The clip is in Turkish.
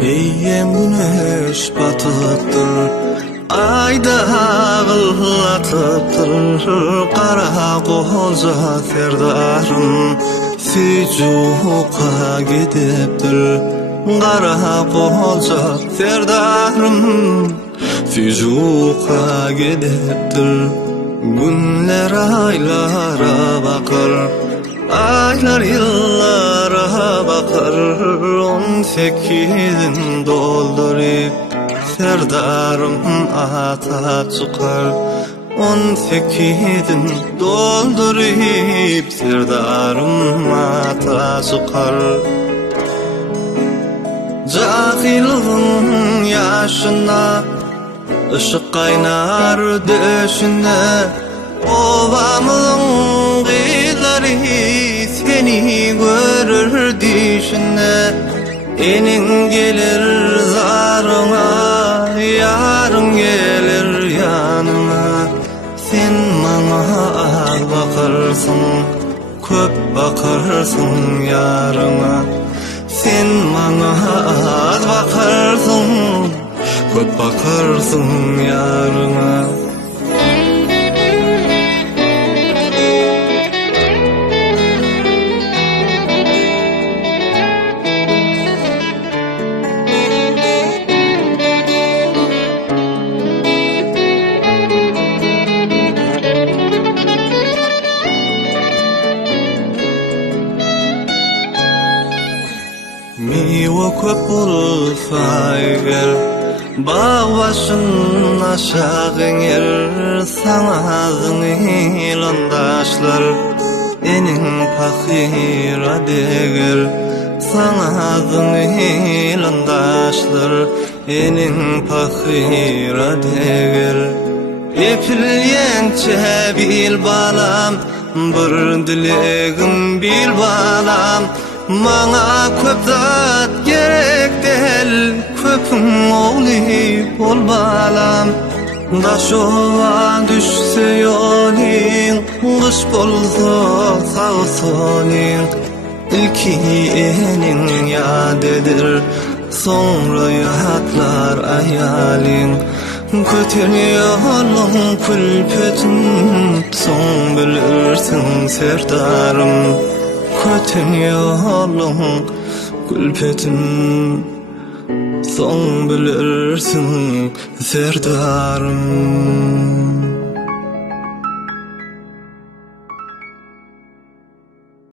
Eýem güneş batypdyr, aýda aglatypdyr. Qara golja serdarym süjuka gidipdir. Qara golja serdarym süjuka gidipdir. Günler aylara bakar, aylar yıllara bakar. 18'in doldurup serdarım ata çıkar. 18'in doldurup serdarım ata çıkar. Cahilliğin yaşına ışık kaynar döşüne. Obamın gıyları seni görür düşüne. Enin gelir zarına, yarın gelir yanına. Sen bana az bakarsın, köp bakarsın yarına. Sen bana az bakarsın, köp bakarsın yarına. Miwa köp bolsa eger, bağ başına şağınger. Sana azın ilandaşlar enin pakira deger. Sana azın ilandaşlar enin pakira deger. Epilyençe bil balam, bir dilegim bil balam. Mana köp zat gerek del, köpüm oğli bol balam. Daşova düşse yolin, kış bolsa sağ solin. İlki enin yadedir, sonra yatlar ayalin. Kötür yolun külpetün, son bilirsin serdarım. Kötün yolun külpetin, son bilirsin serdarım.